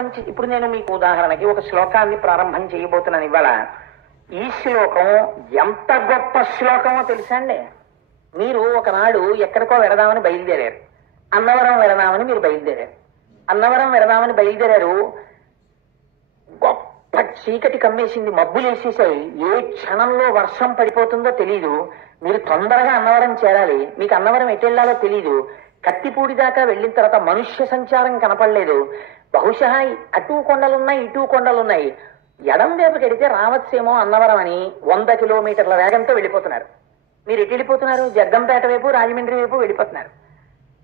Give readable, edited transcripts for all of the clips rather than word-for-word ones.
ఇప్పుడు నేను మీకు ఉదాహరణకి ఒక శ్లోకాన్ని ప్రారంభం చేయబోతున్నాను ఇవాళ. ఈ శ్లోకం ఎంత గొప్ప శ్లోకమో తెలుసా అండి? మీరు ఒకనాడు ఎక్కడికో వెడదామని బయలుదేరారు, అన్నవరం వెడదామని మీరు బయలుదేరారు. అన్నవరం వెడదామని బయలుదేరారు, గొప్ప చీకటి కమ్మేసింది, మబ్బులు వేసేసాయి, ఏ క్షణంలో వర్షం పడిపోతుందో తెలీదు. మీరు తొందరగా అన్నవరం చేరాలి, మీకు అన్నవరం ఎటు వెళ్ళాలో తెలీదు. కత్తిపూడి దాకా వెళ్ళిన తర్వాత మనుష్య సంచారం కనపడలేదు. బహుశా అటు కొండలున్నాయి ఇటు కొండలున్నాయి, ఎడం వైపుకి వెడితే రావచ్చేమో అన్నవరం అని 100 కిలోమీటర్ల వేగంతో వెళ్ళిపోతున్నారు. మీరు ఎటు వెళ్ళిపోతున్నారు? జగ్గంపేట వైపు, రాజమండ్రి వైపు వెళ్ళిపోతున్నారు.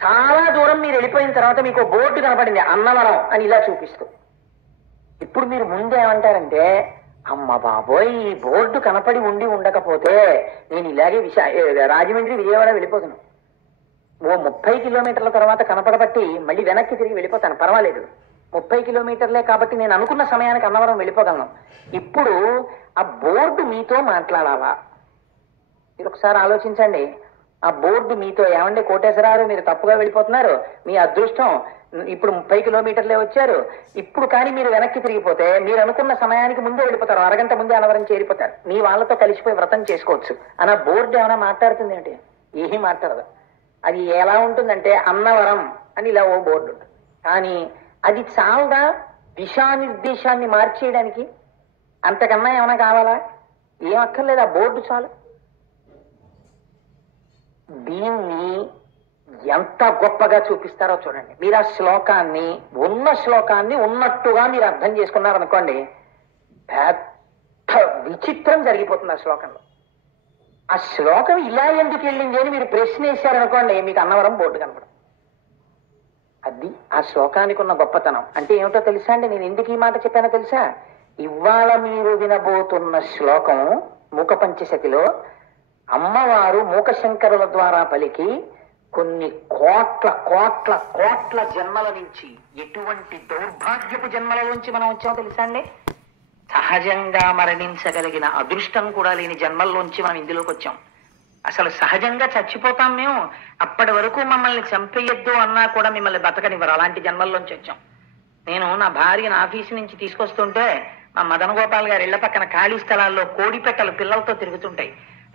చాలా దూరం మీరు వెళ్ళిపోయిన తర్వాత మీకు బోర్డు కనపడింది, అన్నవరం అని ఇలా చూపిస్తూ. ఇప్పుడు మీరు ముందేమంటారంటే, అమ్మ బాబోయ్, ఈ బోర్డు కనపడి ఉండి ఉండకపోతే నేను ఇలాగే రాజమండ్రి విజయవాడ వెళ్ళిపోతున్నాను. ఓ 30 కిలోమీటర్ల తర్వాత కనపడబట్టి మళ్ళీ వెనక్కి తిరిగి వెళ్ళిపోతాను, పర్వాలేదు. 30 కిలోమీటర్లే కాబట్టి నేను అనుకున్న సమయానికి అన్నవరం వెళ్ళిపోగలను. ఇప్పుడు ఆ బోర్డు మీతో మాట్లాడాలా? మీరు ఒకసారి ఆలోచించండి. ఆ బోర్డు మీతో, ఏమంటే కోటేశ్వరారు మీరు తప్పుగా వెళ్ళిపోతున్నారు, మీ అదృష్టం, ఇప్పుడు 30 కిలోమీటర్లే వచ్చారు, ఇప్పుడు కానీ మీరు వెనక్కి తిరిగిపోతే మీరు అనుకున్న సమయానికి ముందే వెళ్ళిపోతారు, అరగంట ముందే అన్నవరం చేరిపోతారు, మీ వాళ్ళతో కలిసిపోయి వ్రతం చేసుకోవచ్చు అని ఆ బోర్డు ఏమైనా మాట్లాడుతుంది ఏంటి? ఏమీ మాట్లాడదు. అది ఎలా ఉంటుందంటే అన్నవరం అని ఇలా ఓ బోర్డు ఉంటుంది. కానీ అది చాలదా దిశానిర్దేశాన్ని మార్చేయడానికి? అంతకన్నా ఏమైనా కావాలా? ఏం అక్కర్లేదు, ఆ బోర్డు చాలు. దీన్ని ఎంత గొప్పగా చూపిస్తారో చూడండి. మీరు ఆ శ్లోకాన్ని, ఉన్న శ్లోకాన్ని ఉన్నట్టుగా మీరు అర్థం చేసుకున్నారనుకోండి, పెద్ద విచిత్రం జరిగిపోతుంది ఆ శ్లోకంలో. ఆ శ్లోకం ఇలా ఎందుకు వెళ్ళింది అని మీరు ప్రశ్న వేశారనుకోండి, మీకు అన్నవరం బోర్డు కనపడదు. అది ఆ శ్లోకానికి ఉన్న గొప్పతనం. అంటే ఏమిటో తెలుసా అండి? నేను ఎందుకు ఈ మాట చెప్పానో తెలుసా? ఇవాళ మీరు వినబోతున్న శ్లోకం మూక పంచశతిలో అమ్మవారు మూకశంకరుల ద్వారా పలికి కొన్ని కోట్ల కోట్ల కోట్ల జన్మల నుంచి, ఎటువంటి దౌర్భాగ్యపు జన్మలలోంచి మనం వచ్చామో తెలుసా అండి? సహజంగా మరణించగలిగిన అదృష్టం కూడా లేని జన్మల్లోంచి మనం ఇందులోకి వచ్చాం. అసలు సహజంగా చచ్చిపోతాం మేము, అప్పటి వరకు మమ్మల్ని చంపేయొద్దు అన్నా కూడా మిమ్మల్ని బతకనివ్వరు, అలాంటి జన్మల్లోంచి వచ్చాం. నేను నా భార్యను ఆఫీసు నుంచి తీసుకొస్తుంటే మా మదన గోపాల్ గారి ఇళ్ల పక్కన ఖాళీ స్థలాల్లో కోడి పెట్టలు పిల్లలతో తిరుగుతుంటాయి.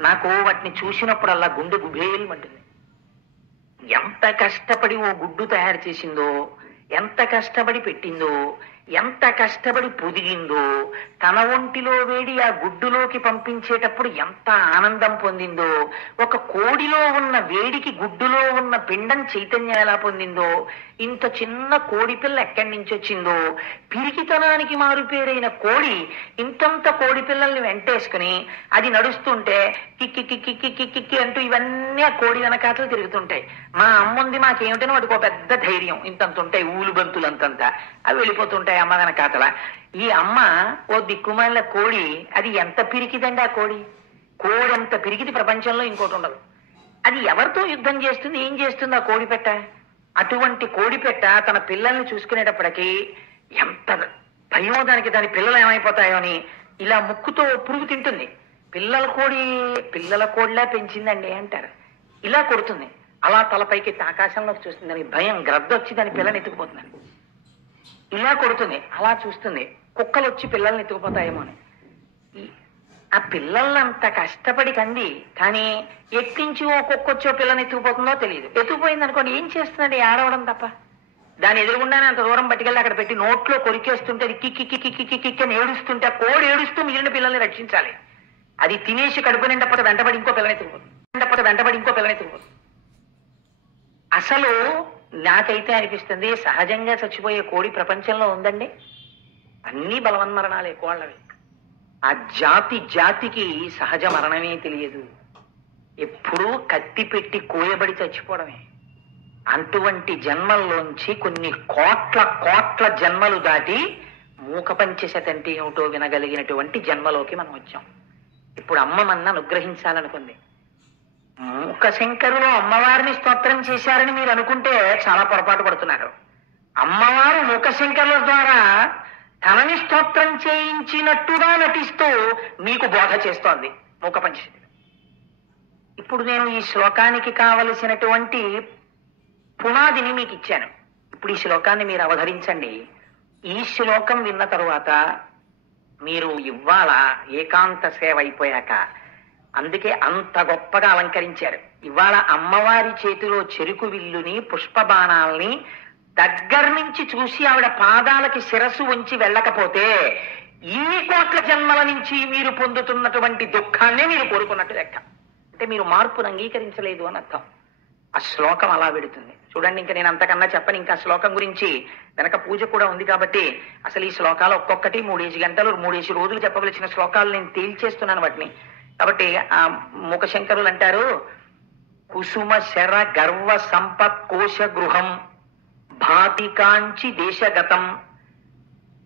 నాకు వాటిని చూసినప్పుడల్లా గుండె గుబేలుమంటుంది. ఎంత కష్టపడి ఓ గుడ్డు తయారు చేసిందో, ఎంత కష్టపడి పెట్టిందో, ఎంత కష్టపడి పొదిగిందో, తన ఒంటిలో వేడి ఆ గుడ్డులోకి పంపించేటప్పుడు ఎంత ఆనందం పొందిందో, ఒక కోడిలో ఉన్న వేడికి గుడ్డులో ఉన్న పిండం చైతన్యం ఎలా పొందిందో, ఇంత చిన్న కోడి పిల్ల ఎక్కడి నుంచి వచ్చిందో, పిరికితనానికి మారుపేరైన కోడి ఇంతంత కోడి పిల్లల్ని వెంటేసుకుని అది నడుస్తుంటే కిక్కి కిక్కి కిక్కి కిక్కి అంటూ ఇవన్నీ ఆ కోడి వెనకాతలు తిరుగుతుంటాయి. మా అమ్ముంది మాకేమిటని వాటికి ఒక పెద్ద ధైర్యం, ఇంతంత ఉంటాయి ఊలు బంతులు అంతంతా, అవి వెళ్ళిపోతుంటాయి అమ్మ వెనకాతల. ఈ అమ్మ ఓ దిక్కుమాల కోడి, అది ఎంత పిరికిదండి ఆ కోడి. కోడి అంత పిరికిది ప్రపంచంలో ఇంకోటి ఉండదు. అది ఎవరితో యుద్ధం చేస్తుంది, ఏం చేస్తుంది ఆ కోడి పెట్ట? అటువంటి కోడి పెట్ట తన పిల్లల్ని చూసుకునేటప్పటికీ ఎంత భయమో దానికి, దాని పిల్లలు ఏమైపోతాయో అని ఇలా ముక్కుతో పురుగు తింటుంది. పిల్లల కోడిలా పెంచిందండి అంటారు. ఇలా కొడుతుంది, అలా తలపైకి ఆకాశంలోకి చూస్తుంది, దానికి భయం, గ్రద్దొచ్చి దాని పిల్లని ఎత్తుకుపోతుందని ఇలా కొడుతుంది, అలా చూస్తుంది, కుక్కలు వచ్చి పిల్లల్ని ఎత్తుకుపోతాయేమో అని. ఆ పిల్లల్నంత కష్టపడి కంది, కానీ ఎట్టించి ఓ కుక్కొచ్చో పిల్లని ఎత్తుకుపోతుందో తెలియదు. ఎత్తుకుపోయింది అనుకోండి, ఏం చేస్తుందండి? ఏడవడం తప్ప. దాని ఎదురుగుండానే అంత దూరం పట్టుకెళ్ళి అక్కడ పెట్టి నోట్లో కొరికేస్తుంటే అది కిక్కి కిక్కి కిక్కి కిక్కి అని ఏడుస్తుంటే ఆ కోడి ఏడుస్తూ మిగిలిన పిల్లల్ని రక్షించాలి. అది తినేసి కడుపు నిండపోతే వెంటబడి ఇంకో పిల్లని ఎత్తుకుపోతుంది. అసలు నాకైతే అనిపిస్తుంది, సహజంగా చచ్చిపోయే కోడి ప్రపంచంలో ఉందండి? అన్ని బలవన్మరణాలే కోళ్ళవి. ఆ జాతికి సహజ మరణమే తెలియదు, ఎప్పుడూ కత్తి పెట్టి కోయబడి చచ్చిపోవడమే. అటువంటి జన్మల్లోంచి కొన్ని కోట్ల కోట్ల జన్మలు దాటి మూక పంచశతి అంటే ఏమిటో వినగలిగినటువంటి జన్మలోకి మనం వచ్చాం. ఇప్పుడు అమ్మ మన అనుగ్రహించాలనుకుంది. మూకశంకరులు అమ్మవారిని స్తోత్రం చేశారని మీరు అనుకుంటే చాలా పొరపాటు పడుతున్నారు. అమ్మవారు మూకశంకరుల ద్వారా తనని స్తోత్రం చేయించినట్టుగా నటిస్తూ మీకు బోధ చేస్తోంది మూక పంచశతి. ఇప్పుడు నేను ఈ శ్లోకానికి కావలసినటువంటి పునాదిని మీకు ఇచ్చాను. ఇప్పుడు ఈ శ్లోకాన్ని మీరు అవధరించండి. ఈ శ్లోకం విన్న తరువాత మీరు ఇవాళ ఏకాంత సేవ అయిపోయాక, అందుకే అంత గొప్పగా అలంకరించారు. ఇవాళ అమ్మవారి చేతిలో చెరుకు విల్లుని, పుష్పబాణాల్ని దగ్గర నుంచి చూసి ఆవిడ పాదాలకి శిరస్సు ఉంచి వెళ్ళకపోతే ఇన్ని కోట్ల జన్మల నుంచి మీరు పొందుతున్నటువంటి దుఃఖాన్నే మీరు కోరుకున్నట్టు లెక్క. అంటే మీరు మార్పును అంగీకరించలేదు అని అర్థం. ఆ శ్లోకం అలా పెడుతుంది. చూడండి, ఇంకా నేను అంతకన్నా చెప్పను. ఇంకా శ్లోకం గురించి వెనక పూజ కూడా ఉంది కాబట్టి అసలు ఈ శ్లోకాలు ఒక్కొక్కటి 3 గంటలు 3 రోజులు చెప్పవలసిన శ్లోకాలు నేను తేల్చేస్తున్నాను వాటిని. కాబట్టి ఆ మూకశంకరులు అంటారు, కుసుమ శర గర్వ సంపత్ కోశ గృహం భాతి కాంచి దేశగతం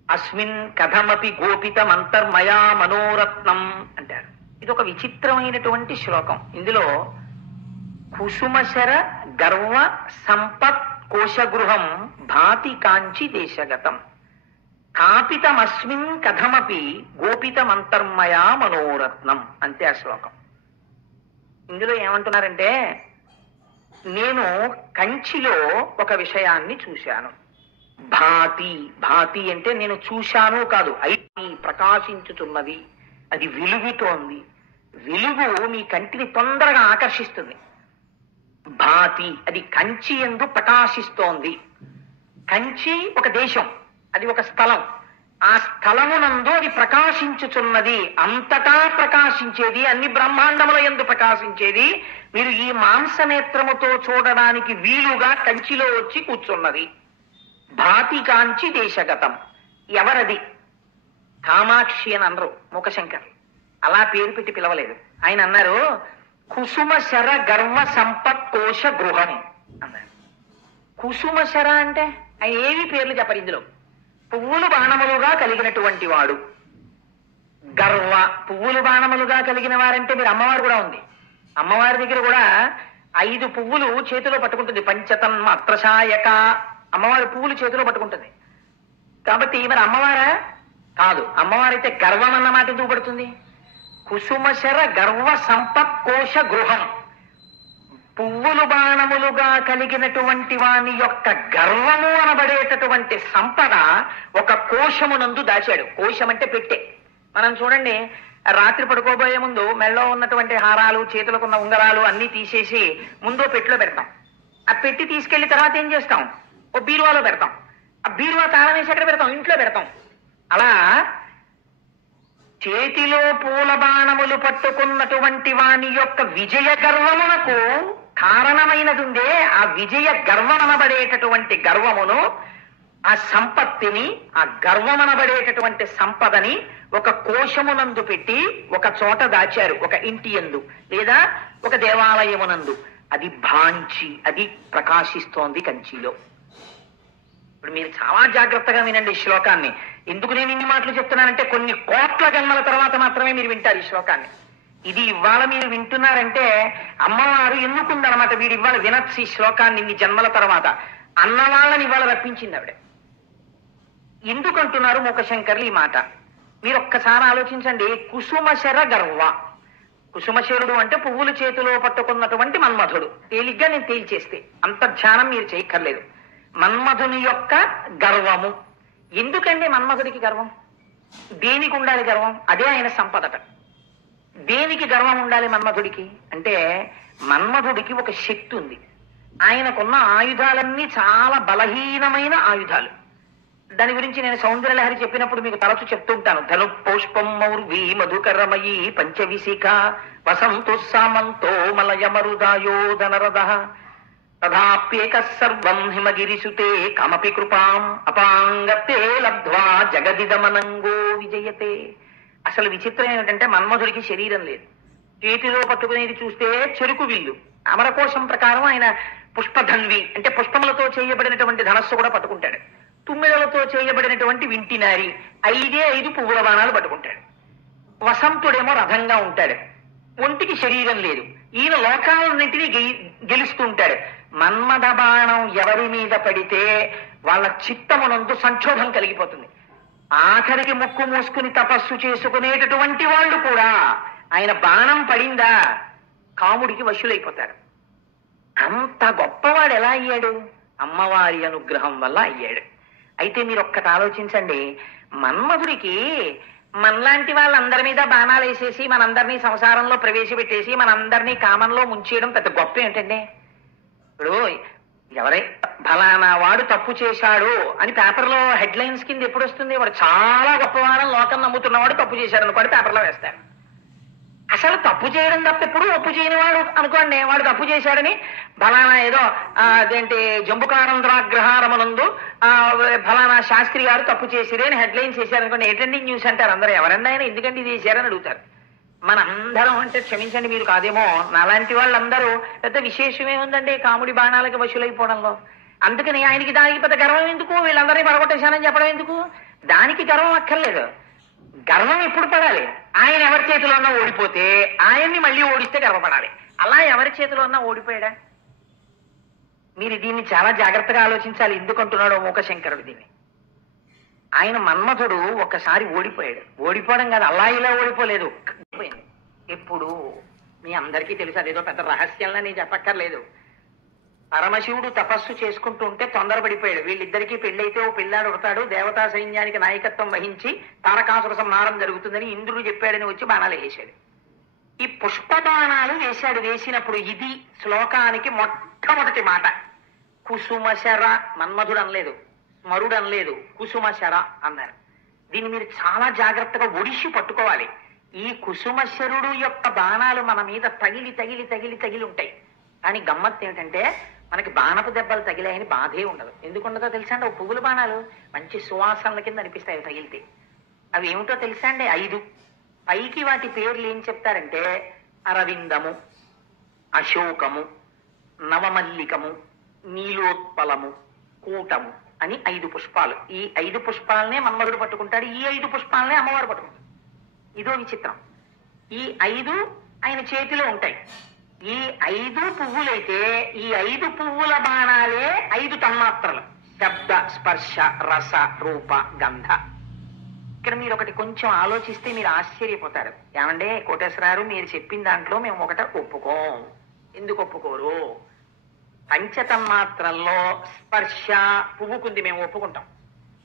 అస్మిన్ కథమపి గోపితం అంతర్మయా మనోరత్నం అంటారు. ఇది ఒక విచిత్రమైనటువంటి శ్లోకం. ఇందులో కుసుమశర గర్వ సంపత్ కోశగృహం భాతి కాంచి దేశగతం కాపితమస్మిన్ కథమపి గోపితమంతర్మయా మనోరత్నం అంతే ఆ శ్లోకం. ఇందులో ఏమంటున్నారంటే, నేను కంచిలో ఒక విషయాన్ని చూశాను. భాతి, భాతి అంటే నేను చూశాను కాదు, అయి ప్రకాశించుతున్నది, అది వెలుగుతోంది. వెలుగు మీ కంటిని తొందరగా ఆకర్షిస్తుంది. భాతి, అది కంచి యందు ప్రకాశిస్తోంది. కంచి ఒక దేశం, అది ఒక స్థలం. ఆ స్థలమునందు అది ప్రకాశించుచున్నది, అంతటా ప్రకాశించేది, అన్ని బ్రహ్మాండముల యందు ప్రకాశించేది. మీరు ఈ మాంసనేత్రముతో చూడడానికి వీలుగా కంచిలో వచ్చి కూర్చున్నది. భాతి కాంచి దేశగతం. ఎవరది? కామాక్షి అని అన్నారు మూకశంకర్. అలా పేరు పెట్టి పిలవలేదు. ఆయన అన్నారు, కుసుమ శర గర్వ సంపత్ కోశ గృహం అన్నారు. కుసుమ శర అంటే ఆయన ఏవి పేర్లు చెప్పరు. ఇందులో పువ్వులు బాణములుగా కలిగినటువంటి వాడు. గర్వ, పువ్వులు బాణములుగా కలిగిన వారంటే మీరు అమ్మవారు కూడా ఉంది. అమ్మవారి దగ్గర కూడా 5 పువ్వులు చేతిలో పట్టుకుంటుంది. పంచతన్మ అత్రసాయక, అమ్మవారి పువ్వులు చేతిలో పట్టుకుంటుంది. కాబట్టి మరి అమ్మవారా? కాదు. అమ్మవారైతే గర్వం అన్నమాట ఎందుకు పడుతుంది? కుసుమశర గర్వ సంపత్ కోశ గృహం, పువ్వులు బాణములుగా కలిగినటువంటి వాని యొక్క గర్వము అనబడేటటువంటి సంపద ఒక కోశమునందు దాచాడు. కోశం అంటే పెట్టె. మనం చూడండి, రాత్రి పడుకోబోయే ముందు మెళ్ళో ఉన్నటువంటి హారాలు, చేతులకున్న ఉంగరాలు అన్ని తీసేసి ముందో పెట్టిలో పెడతాం. ఆ పెట్టి తీసుకెళ్లి తర్వాత ఏం చేస్తాం? ఓ బీరువాలో పెడతాం. ఆ బీరువా తాళం వేసి ఎక్కడ పెడతాం? ఇంట్లో పెడతాం. అలా చేతిలో పూల బాణములు పట్టుకున్నటువంటి వాని యొక్క విజయ గర్వమునకు కారణమైనది ఉందే, ఆ విజయ గర్వమనబడేటటువంటి గర్వమును, ఆ సంపత్తిని, ఆ గర్వమనబడేటటువంటి సంపదని ఒక కోశమునందు పెట్టి ఒక చోట దాచారు. ఒక ఇంటి యందు లేదా ఒక దేవాలయమునందు. అది భాంచి, అది ప్రకాశిస్తోంది కంచిలో. ఇప్పుడు మీరు చాలా జాగ్రత్తగా వినండి ఈ శ్లోకాన్ని. ఎందుకు నేను ఇన్ని మాటలు చెప్తున్నానంటే, కొన్ని కోట్ల జన్మల తర్వాత మాత్రమే మీరు వింటారు ఈ శ్లోకాన్ని. ఇది ఇవాళ మీరు వింటున్నారంటే అమ్మవారు ఎన్నుకుందనమాట. వీడు ఇవాళ వినొచ్చు ఈ శ్లోకాన్ని ఇన్ని జన్మల తర్వాత. అన్నవాళ్ళని ఇవాళ రప్పించింది ఆవిడ. ఎందుకంటున్నారు మూకశంకర్లు ఈ మాట? మీరు ఒక్కసారి ఆలోచించండి. కుసుమశర గర్వ, కుసుమశరుడు అంటే పువ్వులు చేతిలో పట్టుకున్నటువంటి మన్మధుడు. తేలిగ్గా నేను తేల్చేస్తే అంత ధ్యానం మీరు చేయక్కర్లేదు. మన్మధుని యొక్క గర్వము. ఎందుకండి మన్మధుడికి గర్వం? దేనికి ఉండాలి గర్వం? అదే ఆయన సంపదట. దేనికి గర్వం ఉండాలి మన్మధుడికి అంటే, మన్మధుడికి ఒక శక్తి ఉంది. ఆయనకున్న ఆయుధాలన్నీ చాలా బలహీనమైన ఆయుధాలు. దాని గురించి నేను సౌందర్యలహరి చెప్పినప్పుడు మీకు తరచు చెప్తుంటాను. ధను పుష్పం మౌర్వీ మధుకరమయీ పంచవిశిఖ వసంతు సామంతో మలయమరుదాయో ధనరథ తథాప్యేక సర్వం హిమగిరిసుతే కమపి కృపాం అపాంగతే లబ్ధ్వా జగదిదమనంగో విజయతే. అసలు విచిత్రం ఏమిటంటే, మన్మధుడికి శరీరం లేదు. చేతిలో పట్టుకునేది చూస్తే చెరుకు విల్లు. అమరకోశం ప్రకారం ఆయన పుష్పధన్వి అంటే పుష్పములతో చేయబడినటువంటి ధనస్సు కూడా పట్టుకుంటాడు. తుమ్మిదలతో చేయబడినటువంటి వింటినారి 5 పువ్వుల బాణాలు పట్టుకుంటాడు. వసంతుడేమో రథంగా ఉంటాడు. ఒంటికి శరీరం లేదు. ఈయన లోకాలన్నింటినీ గెలుస్తూ ఉంటాడు. మన్మథ బాణం ఎవరి మీద పడితే వాళ్ళ చిత్తమునందు సంక్షోభం కలిగిపోతుంది. ఆఖరికి ముక్కు మూసుకుని తపస్సు చేసుకునేటటువంటి వాళ్ళు కూడా ఆయన బాణం పడిందా కాముడికి వశులైపోతారు. అంత గొప్పవాడు ఎలా అయ్యాడు? అమ్మవారి అనుగ్రహం వల్ల అయ్యాడు. అయితే మీరు ఒక్కటి ఆలోచించండి, మన్మధుడికి మనలాంటి వాళ్ళందరి మీద బాణాలు వేసేసి మనందరినీ సంసారంలో ప్రవేశపెట్టేసి మనందరినీ కామంలో ముంచేయడం పెద్ద గొప్ప ఏంటండి? ఇప్పుడు ఎవరై ఫలానా వాడు తప్పు చేశాడు అని పేపర్లో హెడ్లైన్స్ కింద ఎప్పుడు వస్తుంది? వాడు చాలా గొప్పవాడని లోకం నమ్ముతున్నవాడు తప్పు చేశాడు అనుకోండి, పేపర్లో వేస్తారు. అసలు తప్పు చేయడం తప్ప ఎప్పుడు ఒప్పు చేయని వాడు అనుకోండి, వాడు తప్పు చేశాడని ఫలానా ఏదో అదేంటి జంబుకానంద్రాగ్రహారమునందు ఫలానా శాస్త్రి గారు తప్పు చేసిరే అని హెడ్లైన్స్ చేశారనుకోండి, ఏంటండి న్యూస్ అంటారు అందరూ. ఎవరన్నా ఆయన ఎందుకంటే ఇది చేశారని అడుగుతారు. మనందరం అంటే క్షమించండి మీరు కాదేమో, నాలాంటి వాళ్ళందరూ పెద్ద విశేషమే ఉందండి కాముడి బాణాలకి వశులైపోవడంలో. అందుకని ఆయనకి దానికి పెద్ద గర్వం ఎందుకు? వీళ్ళందరినీ పడగొట్టేశానని చెప్పడం ఎందుకు? దానికి గర్వం అక్కర్లేదు. గర్వం ఎప్పుడు పడాలి? ఆయన ఎవరి చేతిలో ఉన్నా ఓడిపోతే ఆయన్ని మళ్ళీ ఓడిస్తే గర్వపడాలి. అలా ఎవరి చేతిలో ఉన్నా ఓడిపోయాడా? మీరు దీన్ని చాలా జాగ్రత్తగా ఆలోచించాలి. ఎందుకంటున్నాడో మూకశంకరుడు దీన్ని. ఆయన మన్మథుడు ఒకసారి ఓడిపోయాడు. ఓడిపోవడం కాదు, అలా ఇలా ఓడిపోలేదు, ఎప్పుడు మీ అందరికీ తెలుసు. అదేదో పెద్ద రహస్యంలా నేను చెప్పక్కర్లేదు. పరమశివుడు తపస్సు చేసుకుంటూ ఉంటే తొందరపడిపోయాడు. వీళ్ళిద్దరికీ పెళ్ళైతే ఓ పిల్లాడు ఉడతాడు, దేవతా సైన్యానికి నాయకత్వం వహించి తారకాసుర సంహారం జరుగుతుందని ఇంద్రుడు చెప్పాడని వచ్చి బాణాలు వేసాడు. ఈ పుష్ప బాణాలు వేశాడు. వేసినప్పుడు ఇది శ్లోకానికి మొట్టమొదటి మాట. కుసుమశర, మన్మధుడు అనలేదు, స్మరుడు అనలేదు, కుసుమశర అన్నారు. దీన్ని మీరు చాలా జాగ్రత్తగా ఒడిసి పట్టుకోవాలి. ఈ కుసుమశరుడు యొక్క బాణాలు మన మీద తగిలి తగిలి తగిలి తగిలి ఉంటాయి. కానీ గమ్మత్తు ఏమిటంటే మనకి బాణపు దెబ్బలు తగిలాయని బాధే ఉండదు. ఎందుకుండదో తెలుసా అండి? ఓ పువ్వుల బాణాలు మంచి సువాసనల కింద అనిపిస్తాయి తగిలితే. అవి ఏమిటో తెలుసా అండి? 5. పైకి వాటి పేర్లు ఏం చెప్తారంటే అరవిందము, అశోకము, నవమల్లికము, నీలోత్పలము, కూటము అని 5 పుష్పాలు. ఈ 5 పుష్పాలనే మన్మధుడు పట్టుకుంటాడు. ఈ 5 పుష్పాలనే అమ్మవారు పట్టుకుంటాడు. ఇదో విచిత్రం. ఈ 5 ఆయన చేతిలో ఉంటాయి. ఈ 5 పువ్వులైతే ఈ 5 పువ్వుల బాణాలే 5 తన్మాత్రలు: శబ్ద, స్పర్శ, రస, రూప, గంధ. ఇక్కడ మీరు ఒకటి కొంచెం ఆలోచిస్తే మీరు ఆశ్చర్యపోతారు. ఏమంటే కోటేశ్వరారు, మీరు చెప్పిన దాంట్లో మేము ఒకట ఒప్పుకోం. ఎందుకు ఒప్పుకోరు? పంచతన్మాత్రల్లో స్పర్శ పువ్వుకుంది, మేము ఒప్పుకుంటాం.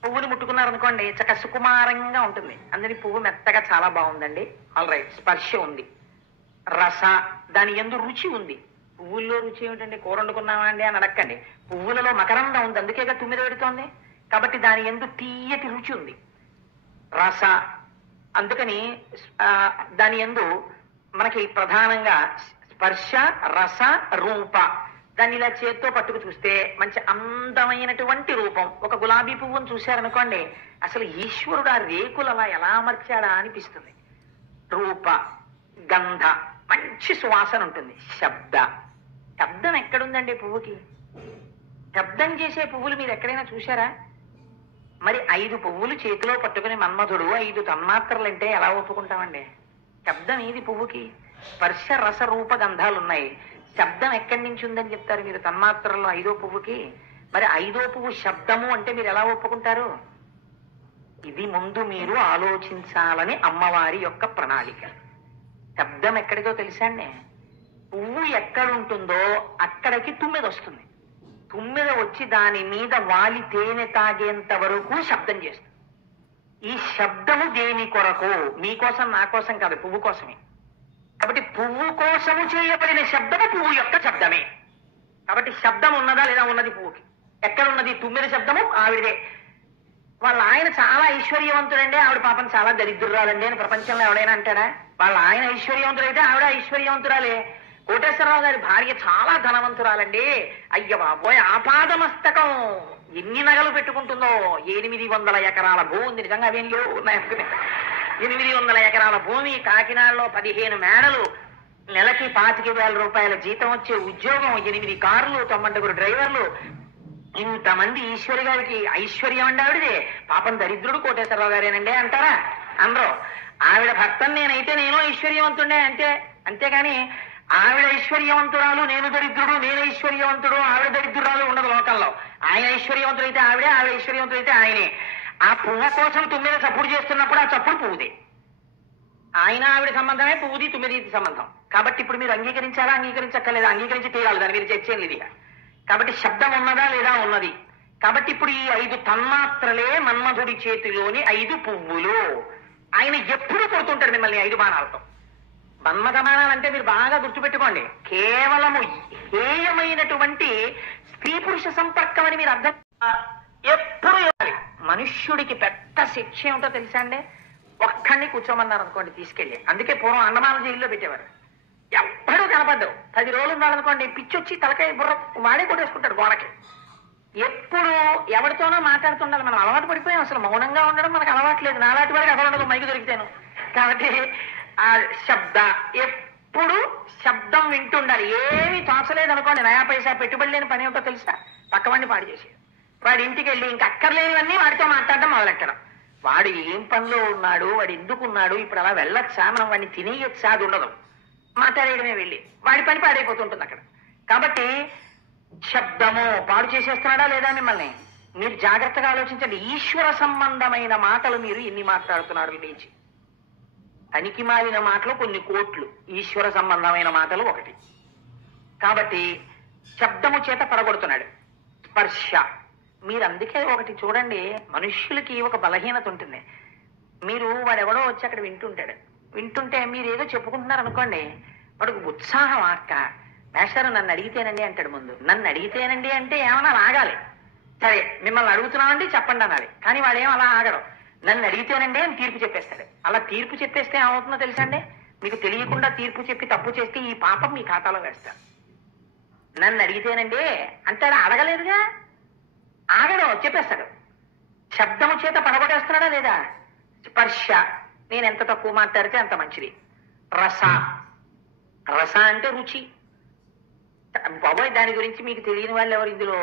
పువ్వుని ముట్టుకున్నారనుకోండి చక్క సుకుమారంగా ఉంటుంది. అందుని పువ్వు మెత్తగా చాలా బాగుందండి, ఆల్ రైట్. స్పర్శ ఉంది. రస, దాని యందు రుచి ఉంది. పువ్వుల్లో రుచి ఏమిటండి? కూర వండుకున్నామా అండి అని అడక్కండి. పువ్వులలో మకరందం ఉంది, అందుకేగా 9 పెడుతోంది. కాబట్టి దాని యందు తీయటి రుచి ఉంది. రస, అందుకని దాని యందు మనకి ప్రధానంగా స్పర్శ, రస, రూప. దాన్ని ఇలా చేత్తో పట్టుకు చూస్తే మంచి అందమైనటువంటి రూపం. ఒక గులాబీ పువ్వును చూశారనుకోండి, అసలు ఈశ్వరుడు ఆ రేకులు అలా ఎలా అమర్చాడా అనిపిస్తుంది. రూప, గంధ, మంచి సువాసన ఉంటుంది. శబ్ద, శబ్దం ఎక్కడుందండి పువ్వుకి? శబ్దం చేసే పువ్వులు మీరు ఎక్కడైనా చూశారా? మరి 5 పువ్వులు చేతిలో పట్టుకుని మన్మధుడు 5 తన్మాత్రలంటే ఎలా ఒప్పుకుంటామండి? శబ్దం ఏది పువ్వుకి? స్పర్శ, రస, రూప, గంధాలు ఉన్నాయి. శబ్దం ఎక్కడి నుంచి ఉందని చెప్తారు మీరు తన్మాత్రల్లో 5వ పువ్వుకి? మరి 5వ పువ్వు శబ్దము అంటే మీరు ఎలా ఒప్పుకుంటారు? ఇది ముందు మీరు ఆలోచించాలని అమ్మవారి యొక్క ప్రణాళిక. శబ్దం ఎక్కడిదో తెలుసా అండి? పువ్వు ఎక్కడుంటుందో అక్కడికి 9 వస్తుంది. 9 వచ్చి దాని మీద వాలి తేనె తాగేంత వరకు శబ్దం చేస్తుంది. ఈ శబ్దము దేని కొరకు? మీకోసం, నా కోసం కాదు, పువ్వు కోసమే. కాబట్టి పువ్వు కోసము చేయబడిన శబ్దము పువ్వు యొక్క శబ్దమే. కాబట్టి శబ్దం ఉన్నదా లేదా? ఉన్నది పువ్వుకి. ఎక్కడున్నది? 9 శబ్దము ఆవిడే. వాళ్ళ ఆయన చాలా ఐశ్వర్యవంతుడండి, ఆవిడ పాపం చాలా దరిద్రురాలండి అని ప్రపంచంలో ఎవడైనా అంటాడా? వాళ్ళ ఆయన ఐశ్వర్యవంతుడైతే ఆవిడ ఐశ్వర్యవంతురాలే. కోటేశ్వరరావు గారి భార్య చాలా ధనవంతురాలండి. అయ్య బాబోయ్, ఆపాదమస్తకం ఎన్ని నగలు పెట్టుకుంటుందో. 800 ఎకరాల భూమి ఉంది. నిజంగా అవేం లేవు, ఉన్నాయనుకునే. 800 ఎకరాల భూమి, కాకినాడలో 15 మేడలు, నెలకి 25,000 రూపాయల జీతం వచ్చే ఉద్యోగం, 8 కార్లు, 90 డ్రైవర్లు. ఇంతమంది ఈశ్వరి గారికి ఐశ్వర్యం అండి ఆవిడదే. పాపం దరిద్రుడు కోటేశ్వరరావు గారేనండి అంటారా? అందరూ. ఆవిడ భర్తను నేనైతే నేను ఐశ్వర్యవంతుండే అంతే. అంతేగాని ఆవిడ ఐశ్వర్యవంతురాలు, నేను దరిద్రుడు, నేను ఐశ్వర్యవంతుడు, ఆవిడ దరిద్రురాలు ఉండదు లోకంలో. ఆయన ఐశ్వర్యవంతుడైతే ఆవిడే, ఆవిడ ఐశ్వర్యవంతుడైతే ఆయనే. ఆ పువ్వు కోసం 9 చప్పుడు చేస్తున్నప్పుడు ఆ చప్పుడు పువ్వుదే. ఆయన ఆవిడ సంబంధమే, పువ్వుది 9 సంబంధం. కాబట్టి ఇప్పుడు మీరు అంగీకరించాలా, అంగీకరించక్కర్లేదా? అంగీకరించి తీరాలి, దాని మీరు చర్చేం లేదు. కాబట్టి శబ్దం ఉన్నదా లేదా? ఉన్నది. కాబట్టి ఇప్పుడు ఈ 5 తన్మాత్రలే మన్మధుడి చేతిలోని 5 పువ్వులు. ఆయన ఎప్పుడు కొడుతుంటాడు మిమ్మల్ని 5 బాణాలతో. మన్మథ బాణాలంటే మీరు బాగా గుర్తుపెట్టుకోండి, కేవలము హేయమైనటువంటి స్త్రీ పురుష సంపర్కం అని మీరు అర్థం. ఎప్పుడు మనుష్యుడికి పెద్ద శిక్ష ఏమిటో తెలుసా అండి? ఒక్కడిని కూర్చోమన్నారు అనుకోండి తీసుకెళ్ళి. అందుకే పూర్వం అండమాన జైల్లో పెట్టేవారు. ఎప్పుడూ కనపడ్డావు 10 రోజులు ఉండాలనుకోండి, పిచ్చొచ్చి తలకాయ బుర్ర వాడే కొట్టేసుకుంటాడు గోడకి. ఎప్పుడు ఎవరితోనో మాట్లాడుతుండాలి. మనం అలవాటు పడిపోయాం, అసలు మౌనంగా ఉండడం మనకు అలవాట్లేదు. నాలాంటి వాడికి అసలు ఉండదు, మైకు దొరికితేను. కాబట్టి ఆ ఎప్పుడు శబ్దం వింటుండాలి. ఏమి తోచలేదు అనుకోండి, నయా పైసా పెట్టుబడి లేని పని ఏమిటో తెలుసా? పక్కవాడిని పాడు చేసేది. వాడి ఇంటికి వెళ్ళి ఇంక అక్కర్లేనివన్నీ వాడితో మాట్లాడడం మొదలెట్టడం. వాడు ఏం పనిలో ఉన్నాడు, వాడు ఎందుకున్నాడు, ఇప్పుడు అలా వెళ్ళొచ్చా, మనం వాడిని తినేయచ్చా, అది ఉండదు. మాట్లాడేయడమే వెళ్ళి. వాడి పని పాడైపోతుంటుంది అక్కడ. కాబట్టి శబ్దము పాడు చేసేస్తున్నాడా లేదా మిమ్మల్ని? మీరు జాగ్రత్తగా ఆలోచించండి. ఈశ్వర సంబంధమైన మాటలు మీరు ఎన్ని మాట్లాడుతున్నారు లేచి. పనికి మాలిన మాటలు కొన్ని కోట్లు, ఈశ్వర సంబంధమైన మాటలు 1. కాబట్టి శబ్దము చేత పడగొడుతున్నాడు. స్పర్శ. మీరు అందుకే ఒకటి చూడండి, మనుష్యులకి ఒక బలహీనత ఉంటుంది. మీరు వాడెవడో వచ్చి అక్కడ వింటుంటే మీరు ఏదో చెప్పుకుంటున్నారు అనుకోండి, వాడికి ఉత్సాహం అక్క. మేస్టారు నన్ను అడిగితేనండి అంటాడు ముందు. నన్ను అడిగితేనండి అంటే ఏమన్నా ఆగాలి. సరే మిమ్మల్ని అడుగుతున్నామండి చెప్పండి అనాలి. కానీ వాడేం అలా ఆగడం. నన్ను అడిగితేనండి అని తీర్పు చెప్పేస్తాడు. అలా తీర్పు చెప్పేస్తే ఏమవుతుందో తెలుసా అండి? మీకు తెలియకుండా తీర్పు చెప్పి తప్పు చేస్తే ఈ పాపం మీ ఖాతాలో వేస్తారు. నన్ను అడిగితేనండి అంటాడు, అడగలేదుగా, ఆగడం, చెప్పేస్తాడు. శబ్దము చేత పడగొట్టేస్తున్నాడా లేదా? స్పర్శ. నేను ఎంత తక్కువ మాట్లాడితే అంత మంచిది. రస. రస అంటే రుచి. బాబోయ్, దాని గురించి మీకు తెలియని వాళ్ళు ఎవరు ఇందులో?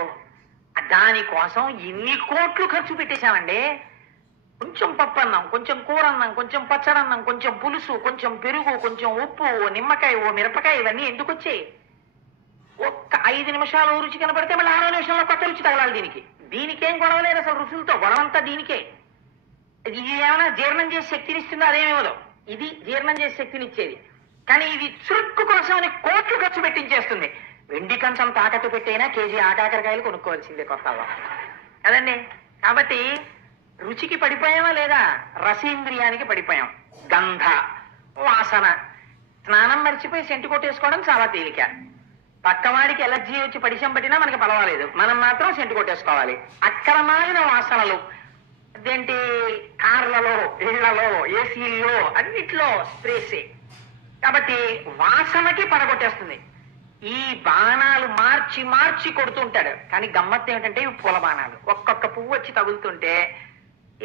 దానికోసం ఎన్ని కోట్లు ఖర్చు పెట్టేశామండి. కొంచెం పప్పు అన్నం, కొంచెం కూర అన్నం, కొంచెం పచ్చడన్నం, కొంచెం పులుసు, కొంచెం పెరుగు, కొంచెం ఉప్పు, ఓ నిమ్మకాయ, ఓ మిరపకాయ, ఇవన్నీ ఎందుకు వచ్చాయి? ఒక్క 5 నిమిషాలు రుచి కనపడితే మళ్ళీ 6వ నిమిషంలో కొత్త రుచి తగలాలి. దీనికేం గొడవ లేదు అసలు. రుచులతో గొడవంతా దీనికే. ఇది ఏమైనా జీర్ణం చేసే శక్తిని ఇస్తుందో అదేమేమో. ఇది జీర్ణం చేసే శక్తిని ఇచ్చేది. కానీ ఇది చురుక్కు కోసం అని కోట్లు ఖర్చు పెట్టించేస్తుంది. వెండి కంచం తాకట్టు పెట్టైనా కేజీ ఆకాకరకాయలు కొనుక్కోవాల్సిందే కొత్తగా కదండి. కాబట్టి రుచికి పడిపోయామా లేదా? రసేంద్రియానికి పడిపోయాం. గంధ, వాసన. స్నానం మర్చిపోయి సెంటు కొట్టేసుకోవడం చాలా తేలిక. పక్కవాడికి ఎలర్జీ వచ్చి పడిశం పట్టినా మనకి పర్వాలేదు, మనం మాత్రం సెంటు కొట్టేసుకోవాలి. అక్రమాలిన వాసనలు అదేంటి, కార్లలో, ఇళ్లలో, ఏసీల్లో, అన్నిట్లో స్ప్రేసే. కాబట్టి వాసనకి పడగొట్టేస్తుంది. ఈ బాణాలు మార్చి మార్చి కొడుతుంటాడు. కానీ గమ్మత్తు ఏమిటంటే ఇవి పూల బాణాలు. ఒక్కొక్క పువ్వు వచ్చి తగులుతుంటే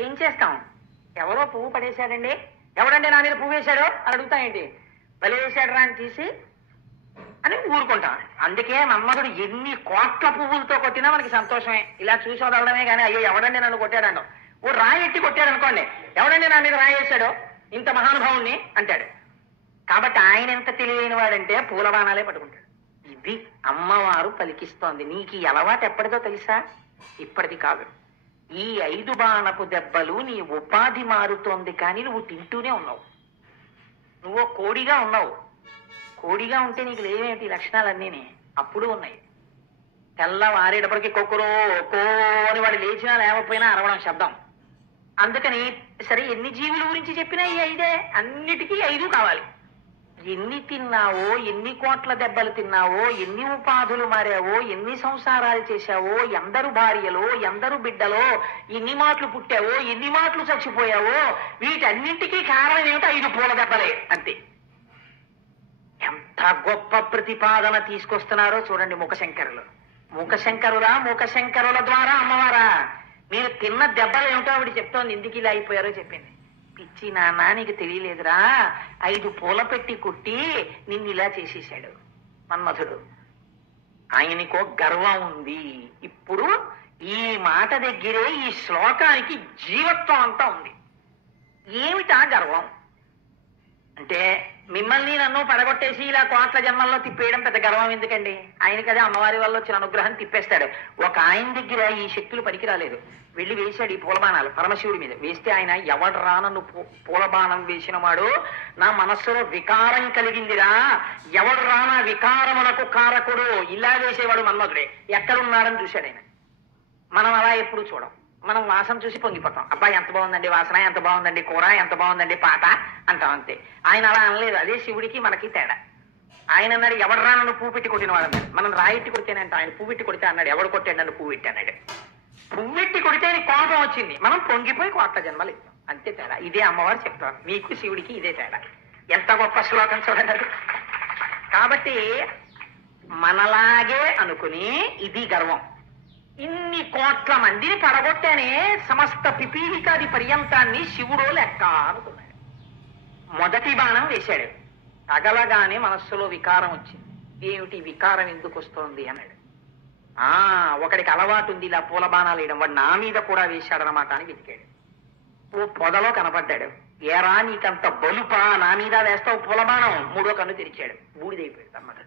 ఏం చేస్తాం? ఎవరో పువ్వు పడేశాడండి, ఎవడండి నా మీద పువ్వు వేశాడో అని అడుగుతాం. ఏంటి బలి వేశాడు రా అని తీసి అని ఊరుకుంటాం. అందుకే మన్మధుడు ఎన్ని కోట్ల పువ్వులతో కొట్టినా మనకి సంతోషమే. ఇలా చూసి వదలడమే కానీ అయ్యో ఎవడండి నన్ను కొట్టాడంటాం. ఓ రాయి ఎట్టి కొట్టాడు అనుకోండి, ఎవడండి నా మీద రాయి వేశాడో ఇంత మహానుభావుణ్ణి అంటాడు. కాబట్టి ఆయన ఎంత తెలివైన వాడంటే పూల బాణాలే పట్టుకుంటాడు. ఇది అమ్మవారు పలికిస్తోంది. నీకు ఈ అలవాటు ఎప్పటిదో తెలుసా? ఇప్పటిది కాదు. ఈ 5 బాణపు దెబ్బలు నీ ఉపాధి మారుతోంది, కానీ నువ్వు తింటూనే ఉన్నావు. నువ్వు కోడిగా ఉన్నావు. కోడిగా ఉంటే నీకు లేవేమిటి లక్షణాలన్నీ? అప్పుడు ఉన్నాయి. తెల్లవారేటప్పటికి కొక్కురో కో అని వాడు లేచినా లేకపోయినా అరవడం శబ్దం. అందుకని సరే ఎన్ని జీవుల గురించి చెప్పినా ఈ 5 అన్నిటికీ 5 కావాలి. ఎన్ని తిన్నావో, ఎన్ని కోట్ల దెబ్బలు తిన్నావో, ఎన్ని ఉపాధులు మారావో, ఎన్ని సంసారాలు చేశావో, ఎందరు భార్యలో, ఎందరు బిడ్డలో, ఎన్ని మాటలు పుట్టావో, ఎన్ని మాటలు చచ్చిపోయావో, వీటన్నింటికీ కారణం ఏమిటో 5 పూల దెబ్బలే అంతే. ఎంత గొప్ప ప్రతిపాదన తీసుకొస్తున్నారో చూడండి మూకశంకరులు. మూకశంకరుల ద్వారా అమ్మవారా మీరు తిన్న దెబ్బలు ఏమిటో ఆవిడ చెప్తోంది. ఎందుకు ఇలా అయిపోయారో చెప్పింది. పిచ్చి నాన్న నీకు తెలియలేదురా, 5 పూల పెట్టి కుట్టి నిన్ను ఇలా చేసేశాడు మన్మధుడు. ఆయనకో గర్వం ఉంది. ఇప్పుడు ఈ మాట దగ్గరే ఈ శ్లోకానికి జీవత్వం అంతా ఉంది. ఏమిటా గర్వం అంటే, మిమ్మల్ని నన్ను పడగొట్టేసి ఇలా కోట్ల జన్మల్లో తిప్పేయడం పెద్ద గర్వం ఎందుకండి? ఆయనకి అదే అమ్మవారి వల్ల వచ్చిన అనుగ్రహం తిప్పేస్తాడు. ఒక ఆయన దగ్గర ఈ శక్తులు పనికిరాలేదు. వెళ్ళి వేశాడు ఈ పూలబాణాలు పరమశివుడి మీద. వేస్తే ఆయన ఎవడరా నన్ను పూలబాణం వేసిన వాడు, నా మనస్సులో వికారం కలిగిందిరా, ఎవడరా నా వికారములకు కారకుడు, ఇలా వేసేవాడు మన్మధుడే, ఎక్కడున్నాడని చూశాడు ఆయన. మనం అలా ఎప్పుడు చూడం. మనం వాసన చూసి పొంగిపోతాం. అబ్బాయి ఎంత బాగుందండి వాసన, ఎంత బాగుందండి కూర, ఎంత బాగుందండి పాట అంటాం అంతే. ఆయన అలా అనలేదు. అదే శివుడికి మనకి తేడా. ఆయన అన్నాడు ఎవడరా నన్ను పువ్వు పెట్టి కొట్టిన వాడు అన్నాడు. మనం రాయిట్టి కొడితేనంట, ఆయన పువ్వు పెట్టి కొడితే అన్నాడు ఎవడు కొట్టాడు నన్ను పువ్వు పెట్టి అన్నాడు. పువ్వెట్టి కొడితే కోపం వచ్చింది, మనం పొంగిపోయి కోట్ల జన్మలు ఇస్తాం అంతే తేడా. ఇదే అమ్మవారు చెప్తారు, మీకు శివుడికి ఇదే తేడా. ఎంత గొప్ప శ్లోకం చూడండి అది. కాబట్టి మనలాగే అనుకుని ఇది గర్వం. ఇన్ని కోట్ల మందిని పడగొట్టానే సమస్త పిపీలికాది పర్యంతాన్ని శివుడో లెక్క అనుకున్నాడు. మొదటి బాణం వేశాడు, తగలగానే మనస్సులో వికారం వచ్చింది. ఏమిటి వికారం ఎందుకు వస్తోంది అన్నాడు. ఒకడికి అలవాటు ఉంది ఇలా పూల బాణాలు వేయడం, వాడు నా మీద కూడా వేశాడనమాట అని వెతికాడు. ఓ పొదలో కనపడ్డాడు. ఏరా నీకంత బలుపా, నా మీద వేస్తావు పూల బాణం? మూడో కన్ను తెరిచాడు, బూడిదైపోయాడు అన్నమాట.